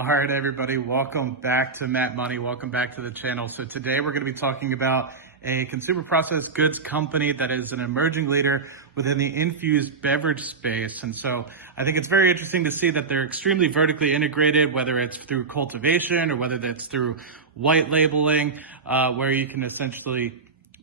All right, everybody, welcome back to Matt Money. Welcome back to the channel. So today we're going to be talking about a consumer processed goods company that is an emerging leader within the infused beverage space. And so I think it's very interesting to see that they're extremely vertically integrated, whether it's through cultivation or whether that's through white labeling, where you can essentially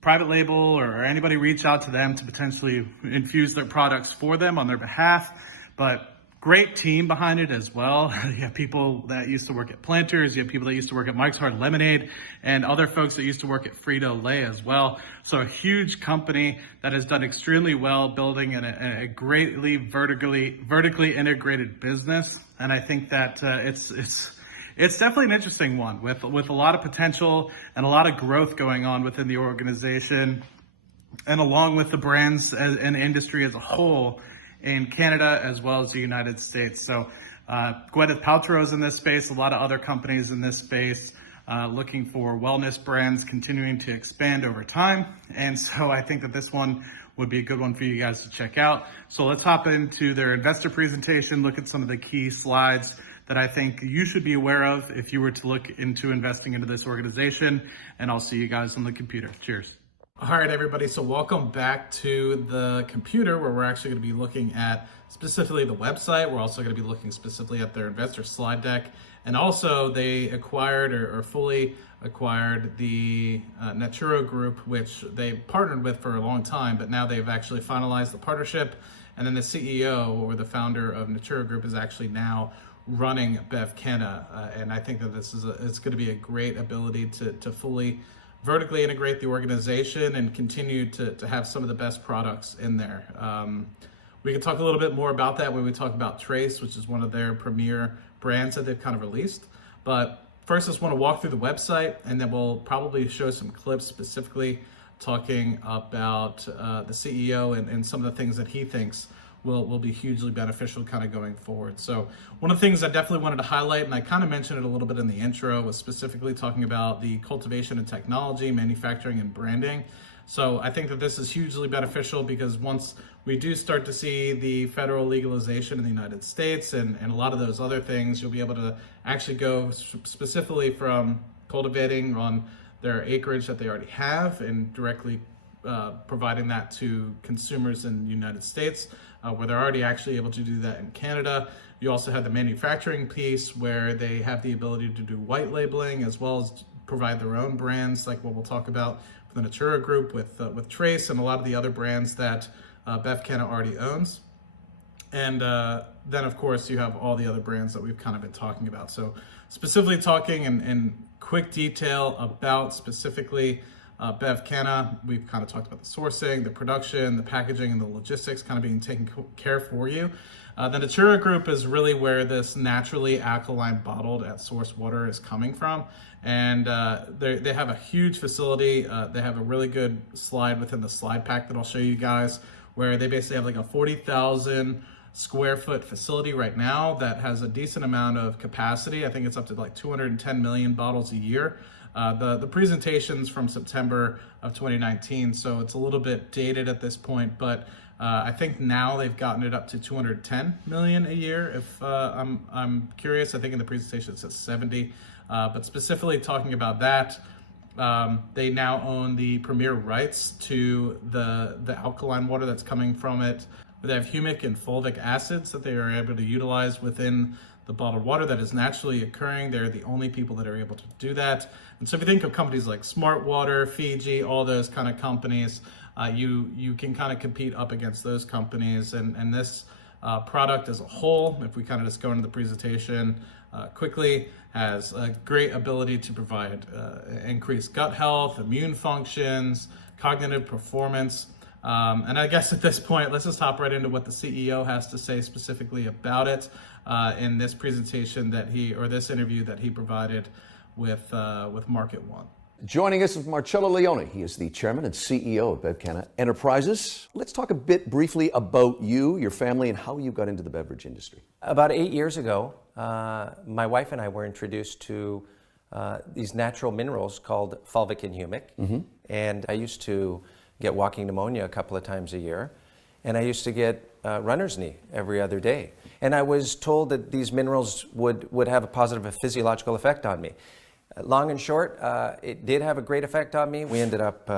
private label or anybody reach out to them to potentially infuse their products for them on their behalf. But great team behind it as well. You have people that used to work at Planters, you have people that used to work at Mike's Hard Lemonade, and other folks that used to work at Frito-Lay as well. So a huge company that has done extremely well building a greatly vertically integrated business. And I think that it's definitely an interesting one with a lot of potential and a lot of growth going on within the organization, and along with the brands and industry as a whole in Canada as well as the United States. So Gwyneth Paltrow's in this space, a lot of other companies in this space looking for wellness brands continuing to expand over time. And so I think that this one would be a good one for you guys to check out. So let's hop into their investor presentation, look at some of the key slides that I think you should be aware of if you were to look into investing into this organization. And I'll see you guys on the computer. Cheers. All right, everybody, so welcome back to the computer, where we're actually going to be looking at specifically the website. We're also going to be looking specifically at their investor slide deck. And also they acquired or fully acquired the Naturo Group, which they partnered with for a long time, but now they've actually finalized the partnership. And then the CEO or the founder of Naturo Group is actually now running BevCanna. And I think that this is it's going to be a great ability to fully vertically integrate the organization and continue to have some of the best products in there. We can talk a little bit more about that when we talk about Trace, which is one of their premier brands that they've kind of released. But first, I just want to walk through the website, and then we'll probably show some clips specifically talking about the CEO and some of the things that he thinks will be hugely beneficial kind of going forward. So one of the things I definitely wanted to highlight, and I kind of mentioned it a little bit in the intro, was specifically talking about the cultivation and technology, manufacturing and branding. So I think that this is hugely beneficial because once we do start to see the federal legalization in the United States and a lot of those other things, you'll be able to actually go specifically from cultivating on their acreage that they already have and directly providing that to consumers in the United States, where they're already actually able to do that in Canada. You also have the manufacturing piece where they have the ability to do white labeling as well as provide their own brands, like what we'll talk about for the Naturo Group with Trace and a lot of the other brands that BevCanna already owns. And then, of course, you have all the other brands that we've kind of been talking about. So specifically talking in quick detail about specifically BevCanna, we've kind of talked about the sourcing, the production, the packaging, and the logistics kind of being taken care for you. The Naturo Group is really where this naturally alkaline bottled at source water is coming from. And they have a huge facility. They have a really good slide within the slide pack that I'll show you guys, where they basically have like a 40,000 square foot facility right now that has a decent amount of capacity. I think it's up to like 210 million bottles a year. The presentation's from September of 2019, so it's a little bit dated at this point, but I think now they've gotten it up to 210 million a year. If I'm curious, I think in the presentation it says 70, but specifically talking about that, they now own the premier rights to the alkaline water that's coming from it. They have humic and fulvic acids that they are able to utilize within the bottled water that is naturally occurring. They're the only people that are able to do that. And so if you think of companies like Smart Water, Fiji, all those kind of companies, you can kind of compete up against those companies. And this product as a whole, if we kind of just go into the presentation quickly, has a great ability to provide increased gut health, immune functions, cognitive performance. And I guess at this point, let's just hop right into what the CEO has to say specifically about it in this presentation this interview that he provided with Market One. Joining us is Marcello Leone. He is the chairman and CEO of BevCanna Enterprises. Let's talk a bit briefly about you, your family, and how you got into the beverage industry. About 8 years ago, my wife and I were introduced to these natural minerals called fulvic and humic. Mm-hmm. And I used to get walking pneumonia a couple of times a year. And I used to get runner's knee every other day. And I was told that these minerals would have a positive physiological effect on me. Long and short, it did have a great effect on me. We ended up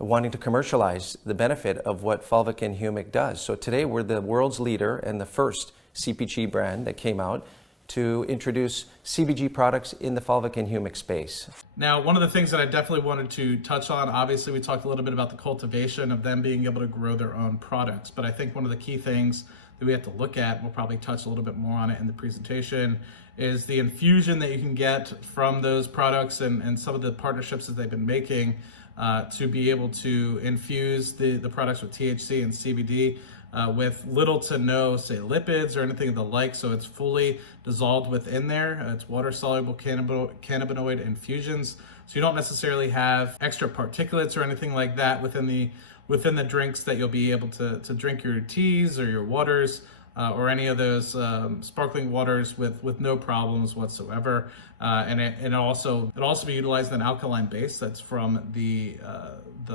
wanting to commercialize the benefit of what fulvic and humic does. So today we're the world's leader and the first CPG brand that came out to introduce CBG products in the fulvic and humic space. Now, one of the things that I definitely wanted to touch on, obviously we talked a little bit about the cultivation of them being able to grow their own products, but I think one of the key things that we have to look at, we'll probably touch a little bit more on it in the presentation, is the infusion that you can get from those products and some of the partnerships that they've been making to be able to infuse the products with THC and CBD with little to no, say, lipids or anything of the like, so it's fully dissolved within there. It's water-soluble cannabinoid infusions, so you don't necessarily have extra particulates or anything like that within the drinks that you'll be able to drink your teas or your waters or any of those sparkling waters with no problems whatsoever. And it also be utilized in an alkaline base that's from the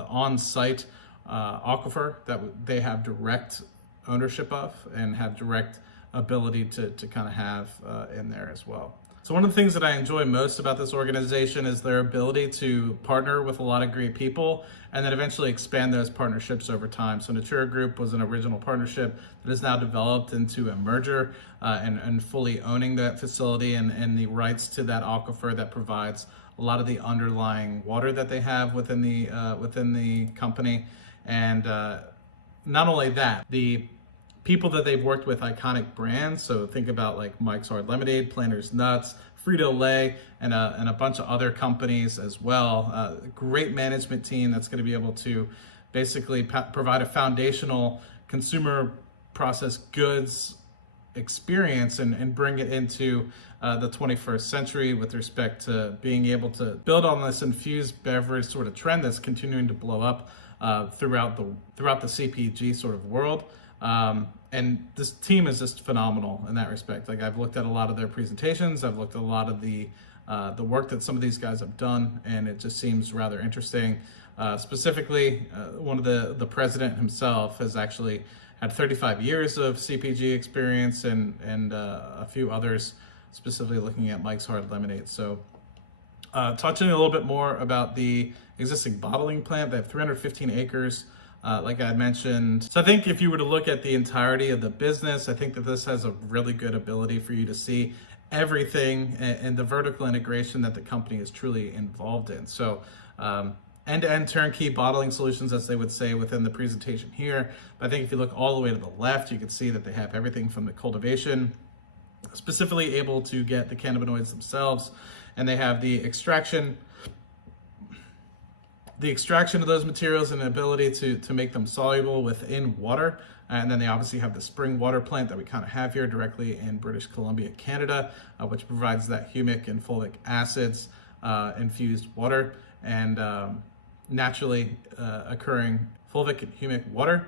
on-site aquifer that they have direct ownership of and have direct ability to kind of have in there as well. So one of the things that I enjoy most about this organization is their ability to partner with a lot of great people and then eventually expand those partnerships over time. So Natura Group was an original partnership that has now developed into a merger and fully owning that facility and the rights to that aquifer that provides a lot of the underlying water that they have within the company. And not only that, the people that they've worked with iconic brands, so think about like Mike's Hard Lemonade, Planters Nuts, Frito-Lay, and a bunch of other companies as well. Great management team that's going to be able to basically provide a foundational consumer processed goods experience and bring it into the 21st century with respect to being able to build on this infused beverage sort of trend that's continuing to blow up throughout the CPG sort of world. And this team is just phenomenal in that respect. Like, I've looked at a lot of their presentations, I've looked at a lot of the work that some of these guys have done, and it just seems rather interesting. Specifically, one of the president himself has actually had 35 years of CPG experience and a few others, specifically looking at Mike's Hard Lemonade. So touching a little bit more about the existing bottling plant, they have 315 acres. Like I mentioned. So I think if you were to look at the entirety of the business, I think that this has a really good ability for you to see everything and the vertical integration that the company is truly involved in. So end-to-end turnkey bottling solutions, as they would say within the presentation here. But I think if you look all the way to the left, you can see that they have everything from the cultivation, specifically able to get the cannabinoids themselves, and they have the extraction of those materials and the ability to make them soluble within water. And then they obviously have the spring water plant that we kind of have here directly in British Columbia, Canada, which provides that humic and fulvic acids infused water and naturally occurring fulvic and humic water.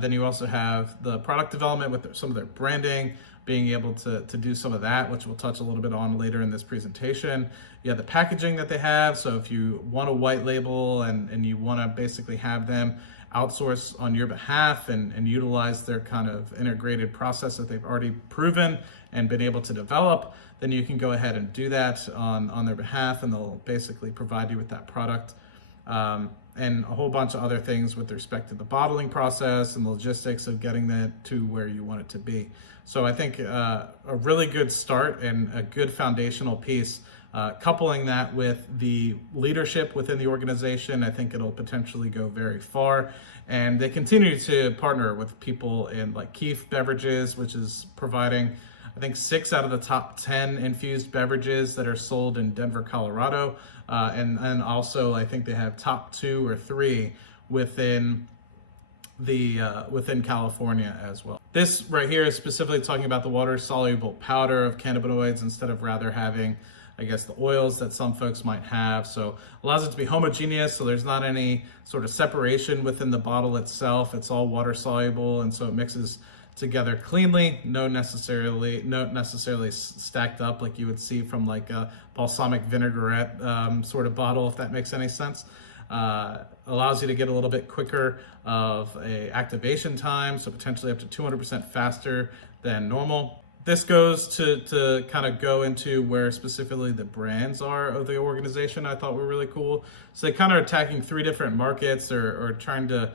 Then you also have the product development with some of their branding, being able to do some of that, which we'll touch a little bit on later in this presentation. You have the packaging that they have. So if you want a white label and you want to basically have them outsource on your behalf and utilize their kind of integrated process that they've already proven and been able to develop, then you can go ahead and do that on their behalf, and they'll basically provide you with that product. And a whole bunch of other things with respect to the bottling process and the logistics of getting that to where you want it to be. So I think a really good start and a good foundational piece. Coupling that with the leadership within the organization, I think it'll potentially go very far. And they continue to partner with people in like Keef Beverages, which is providing, I think, 6 out of the top 10 infused beverages that are sold in Denver, Colorado. And also I think they have top 2 or 3 within California as well. This right here is specifically talking about the water-soluble powder of cannabinoids instead of rather having, I guess, the oils that some folks might have. So allows it to be homogeneous, so there's not any sort of separation within the bottle itself. It's all water soluble, and so it mixes together cleanly, not necessarily stacked up like you would see from like a balsamic vinaigrette sort of bottle, if that makes any sense. Allows you to get a little bit quicker of a activation time, so potentially up to 200% faster than normal. This goes to kind of go into where specifically the brands are of the organization I thought were really cool. So they kind of are attacking 3 different markets or trying to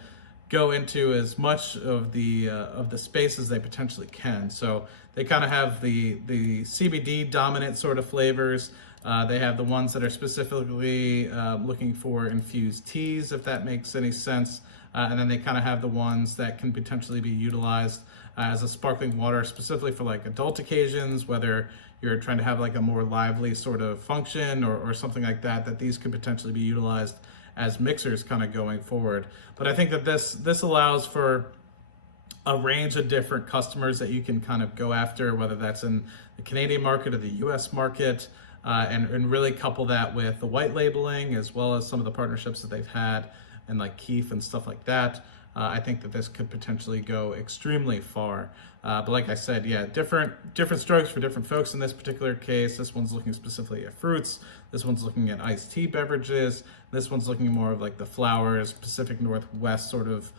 go into as much of the space as they potentially can. So they kind of have the CBD dominant sort of flavors. They have the ones that are specifically looking for infused teas, if that makes any sense. And then they kind of have the ones that can potentially be utilized as a sparkling water, specifically for like adult occasions, whether you're trying to have like a more lively sort of function or something like that, that these could potentially be utilized as mixers kind of going forward. But I think that this allows for a range of different customers that you can kind of go after, whether that's in the Canadian market or the US market, and really couple that with the white labeling as well as some of the partnerships that they've had and like Keef and stuff like that. I think that this could potentially go extremely far. But like I said, yeah, different strokes for different folks in this particular case. This one's looking specifically at fruits. This one's looking at iced tea beverages. This one's looking more of like the flowers, Pacific Northwest sort of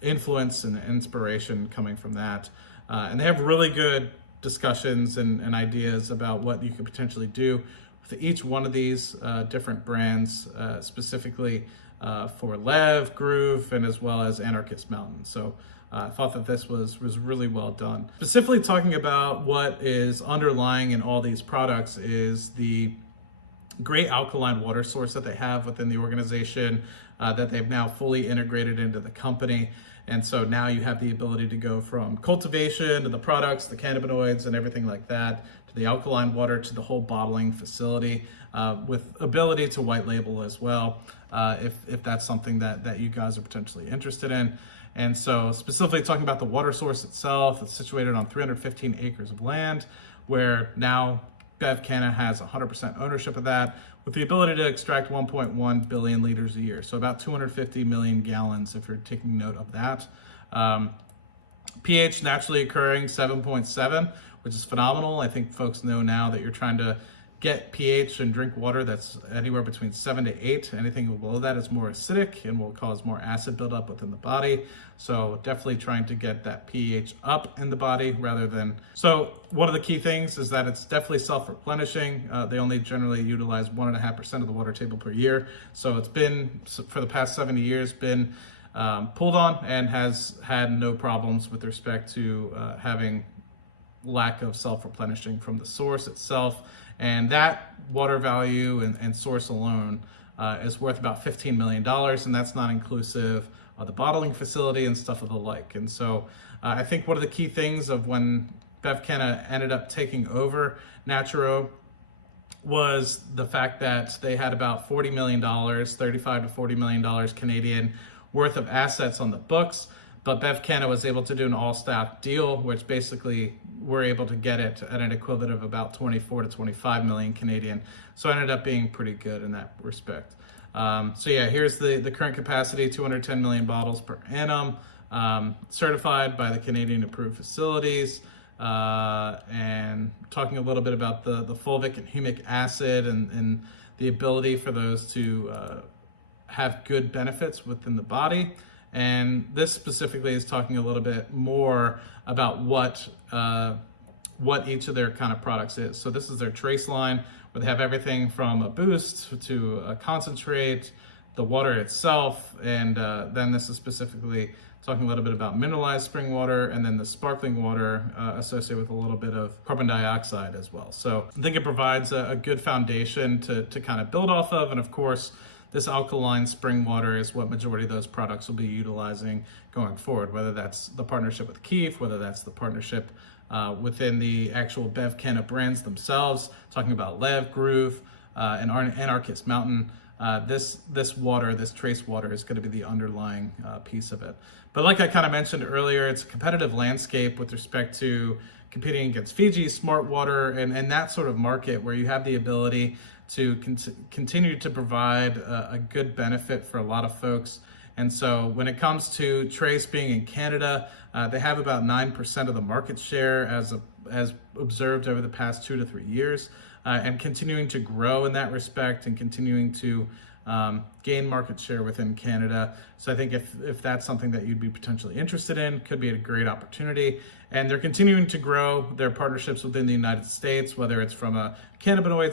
influence and inspiration coming from that. And they have really good discussions and ideas about what you could potentially do with each one of these different brands, specifically for Lev, Groove, and as well as Anarchist Mountain. So I thought that this was really well done. Specifically talking about what is underlying in all these products is the great alkaline water source that they have within the organization, that they've now fully integrated into the company. And so now you have the ability to go from cultivation to the products, the cannabinoids and everything like that, to the alkaline water, to the whole bottling facility, with ability to white label as well, if that's something that you guys are potentially interested in. And so specifically talking about the water source itself, it's situated on 315 acres of land, where now BevCanna has 100% ownership of that, with the ability to extract 1.1 billion liters a year. So about 250 million gallons, if you're taking note of that. pH naturally occurring 7.7, which is phenomenal. I think folks know now that you're trying to get pH and drink water that's anywhere between 7 to 8. Anything below that is more acidic and will cause more acid buildup within the body. So definitely trying to get that pH up in the body rather than... So one of the key things is that it's definitely self-replenishing. They only generally utilize 1.5% of the water table per year. So it's been, for the past 70 years, been pulled on and has had no problems with respect to having lack of self-replenishing from the source itself. And that water value and source alone is worth about $15 million, and that's not inclusive of the bottling facility and stuff of the like. And so I think one of the key things of when BevCanna ended up taking over Naturo was the fact that they had about $40 million, 35 to $40 million Canadian worth of assets on the books. But BevCanna was able to do an all-stock deal, which basically we're able to get it at an equivalent of about 24 to 25 million Canadian. So it ended up being pretty good in that respect. So yeah, here's the current capacity, 210 million bottles per annum, certified by the Canadian approved facilities. And talking a little bit about the fulvic and humic acid and the ability for those to have good benefits within the body. And this specifically is talking a little bit more about what each of their kind of products is. So this is their trace line, where they have everything from a boost to a concentrate, the water itself, and then this is specifically talking a little bit about mineralized spring water, and then the sparkling water associated with a little bit of carbon dioxide as well. So I think it provides a good foundation to kind of build off of, and of course, this alkaline spring water is what majority of those products will be utilizing going forward, whether that's the partnership with Keef, whether that's the partnership within the actual BevCanna brands themselves, talking about Lev, Groove, and Anarchist Mountain. This water, this trace water, is going to be the underlying piece of it. But like I kind of mentioned earlier, it's a competitive landscape with respect to competing against Fiji, Smart Water, and that sort of market where you have the ability to continue to provide a good benefit for a lot of folks. And so when it comes to Trace being in Canada, they have about 9% of the market share as observed over the past 2 to 3 years, and continuing to grow in that respect and continuing to gain market share within Canada. So I think if that's something that you'd be potentially interested in, could be a great opportunity. And they're continuing to grow their partnerships within the United States, whether it's from a cannabinoid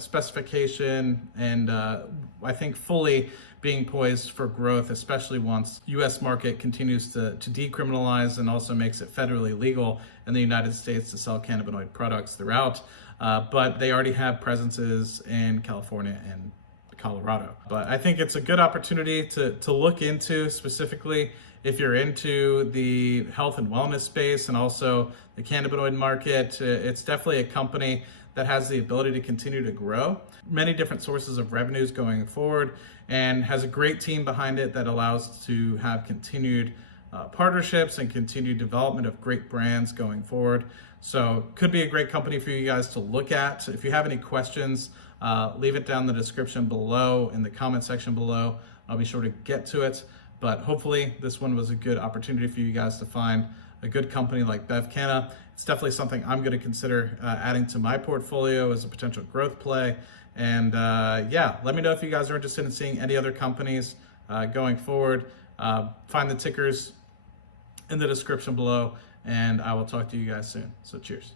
specification, and I think fully being poised for growth, especially once U.S. market continues to decriminalize and also makes it federally legal in the United States to sell cannabinoid products throughout. But they already have presences in California and Colorado. But I think it's a good opportunity to look into, specifically if you're into the health and wellness space and also the cannabinoid market. It's definitely a company that has the ability to continue to grow, many different sources of revenues going forward, and has a great team behind it that allows to have continued partnerships and continued development of great brands going forward. So could be a great company for you guys to look at. If you have any questions, leave it down in the description below, in the comment section below. I'll be sure to get to it. But hopefully this one was a good opportunity for you guys to find a good company like BevCanna. It's definitely something I'm going to consider adding to my portfolio as a potential growth play. And yeah, let me know if you guys are interested in seeing any other companies going forward. Find the tickers in the description below, and I will talk to you guys soon. So cheers.